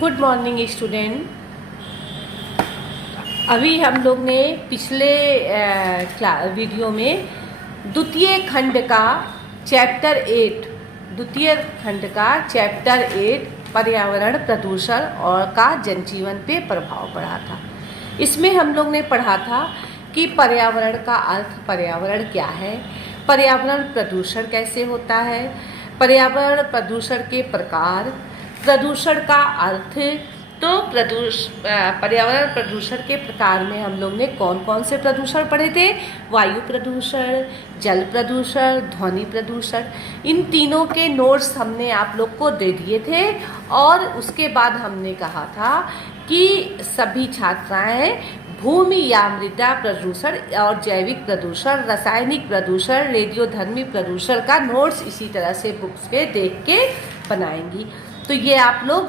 Good morning student. अभी हम लोग ने पिछले वीडियो में द्वितीय खंड का चैप्टर 8 पर्यावरण प्रदूषण और का जनजीवन पे प्रभाव पढ़ा था। इसमें हम लोग ने पढ़ा था कि पर्यावरण का अर्थ, पर्यावरण क्या है, पर्यावरण प्रदूषण कैसे होता है, पर्यावरण प्रदूषण के प्रकार, प्रदूषण का अर्थ। तो पर्यावरण प्रदूषण के प्रकार में हम लोग ने कौन कौन से प्रदूषण पढ़े थे? वायु प्रदूषण, जल प्रदूषण, ध्वनि प्रदूषण। इन तीनों के नोट्स हमने आप लोग को दे दिए थे और उसके बाद हमने कहा था कि सभी छात्राएं भूमि या मृदा प्रदूषण और जैविक प्रदूषण, रासायनिक प्रदूषण, रेडियोधर्मी प्रदूषण का नोट्स इसी तरह से बुक्स के देख के बनाएंगी। तो ये आप लोग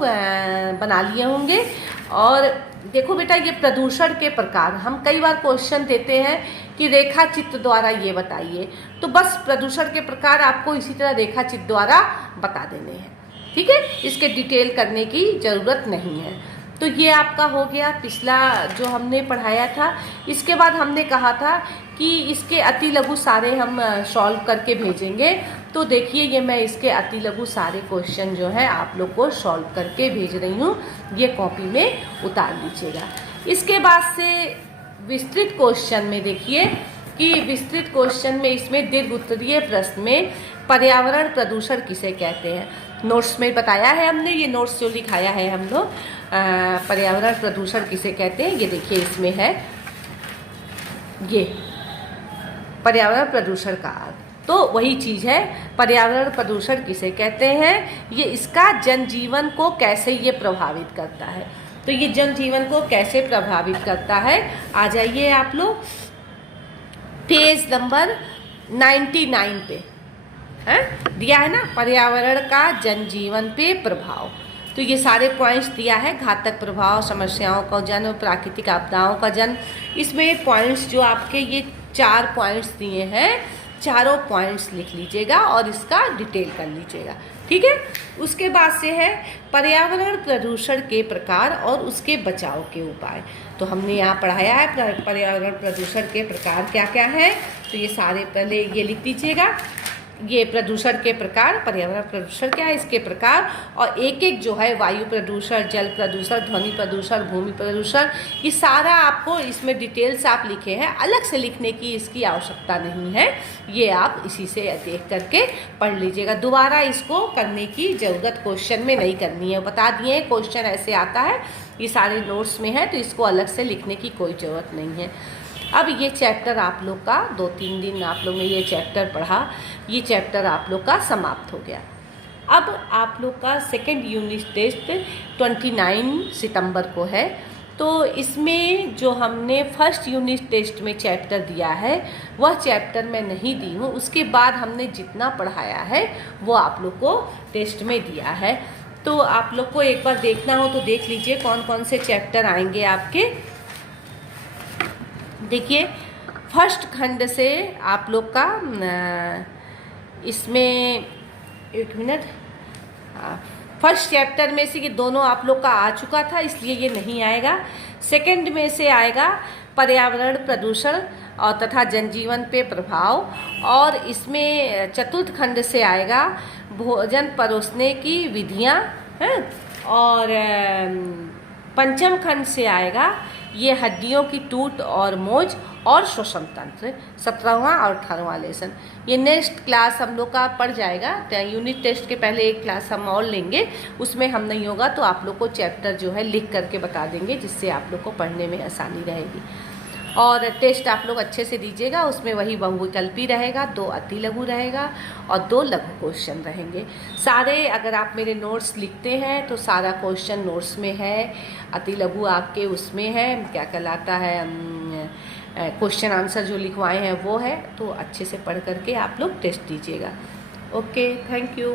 बना लिए होंगे। और देखो बेटा, ये प्रदूषण के प्रकार, हम कई बार क्वेश्चन देते हैं कि रेखा चित्र द्वारा ये बताइए, तो बस प्रदूषण के प्रकार आपको इसी तरह रेखा चित्र द्वारा बता देने हैं, ठीक है। इसके डिटेल करने की ज़रूरत नहीं है। तो ये आपका हो गया पिछला जो हमने पढ़ाया था। इसके बाद हमने कहा था कि इसके अति लघु सारे हम सॉल्व करके भेजेंगे। तो देखिए, ये मैं इसके अति लघु सारे क्वेश्चन जो है आप लोग को सॉल्व करके भेज रही हूँ, ये कॉपी में उतार लीजिएगा। इसके बाद से विस्तृत क्वेश्चन में देखिए कि विस्तृत क्वेश्चन में इसमें दीर्घ उत्तरीय प्रश्न में पर्यावरण प्रदूषण किसे कहते हैं, नोट्स में बताया है हमने। ये नोट्स जो लिखाया है हम लोग, पर्यावरण प्रदूषण किसे कहते हैं, ये देखिए इसमें है, ये पर्यावरण प्रदूषण का अर्थ। तो वही चीज़ है, पर्यावरण प्रदूषण किसे कहते हैं, ये इसका जनजीवन को कैसे ये प्रभावित करता है। तो ये जनजीवन को कैसे प्रभावित करता है, आ जाइए आप लोग पेज नंबर 99 पे है दिया है ना, पर्यावरण का जनजीवन पे प्रभाव। तो ये सारे पॉइंट्स दिया है, घातक प्रभाव, समस्याओं का जन्म, प्राकृतिक आपदाओं का जन्म। इसमें पॉइंट्स जो आपके ये 4 पॉइंट्स दिए हैं, चारों पॉइंट्स लिख लीजिएगा और इसका डिटेल कर लीजिएगा, ठीक है। उसके बाद से है पर्यावरण प्रदूषण के प्रकार और उसके बचाव के उपाय। तो हमने यहाँ पढ़ाया है पर्यावरण प्रदूषण के प्रकार क्या क्या है। तो ये सारे पहले ये लिख दीजिएगा, ये प्रदूषण के प्रकार, पर्यावरण प्रदूषण क्या है, इसके प्रकार, और एक एक जो है वायु प्रदूषण, जल प्रदूषण, ध्वनि प्रदूषण, भूमि प्रदूषण, ये सारा आपको इसमें डिटेल्स आप लिखे हैं, अलग से लिखने की इसकी आवश्यकता नहीं है। ये आप इसी से देख करके पढ़ लीजिएगा, दोबारा इसको करने की ज़रूरत क्वेश्चन में नहीं करनी है। बता दिए क्वेश्चन ऐसे आता है, ये सारे नोट्स में है, तो इसको अलग से लिखने की कोई ज़रूरत नहीं है। अब ये चैप्टर आप लोग का 2-3 दिन आप लोग ने ये चैप्टर पढ़ा, ये चैप्टर आप लोग का समाप्त हो गया। अब आप लोग का सेकंड यूनिट टेस्ट 29 सितंबर को है। तो इसमें जो हमने फर्स्ट यूनिट टेस्ट में चैप्टर दिया है, वह चैप्टर मैं नहीं दी हूँ। उसके बाद हमने जितना पढ़ाया है वो आप लोग को टेस्ट में दिया है। तो आप लोग को एक बार देखना हो तो देख लीजिए कौन कौन से चैप्टर आएंगे आपके। देखिए, फर्स्ट खंड से आप लोग का इसमें एक मिनट, फर्स्ट चैप्टर में से ये दोनों आप लोग का आ चुका था, इसलिए ये नहीं आएगा। सेकंड में से आएगा पर्यावरण प्रदूषण और तथा जनजीवन पे प्रभाव, और इसमें चतुर्थ खंड से आएगा भोजन परोसने की विधियाँ हैं, और पंचम खंड से आएगा ये हड्डियों की टूट और मोच और श्वसन तंत्र, 17वां और 18वां लेसन। ये नेक्स्ट क्लास हम लोग का पढ़ जाएगा, यूनिट टेस्ट के पहले एक क्लास हम और लेंगे, उसमें हम नहीं होगा तो आप लोग को चैप्टर जो है लिख करके बता देंगे, जिससे आप लोग को पढ़ने में आसानी रहेगी। और टेस्ट आप लोग अच्छे से दीजिएगा, उसमें वही बहुविकल्पी रहेगा, 2 अति लघु रहेगा और 2 लघु क्वेश्चन रहेंगे। सारे अगर आप मेरे नोट्स लिखते हैं तो सारा क्वेश्चन नोट्स में है, अति लघु आपके उसमें है, क्या कहलाता है, क्वेश्चन आंसर जो लिखवाए हैं वो है। तो अच्छे से पढ़ करके आप लोग टेस्ट दीजिएगा। Okay, thank you.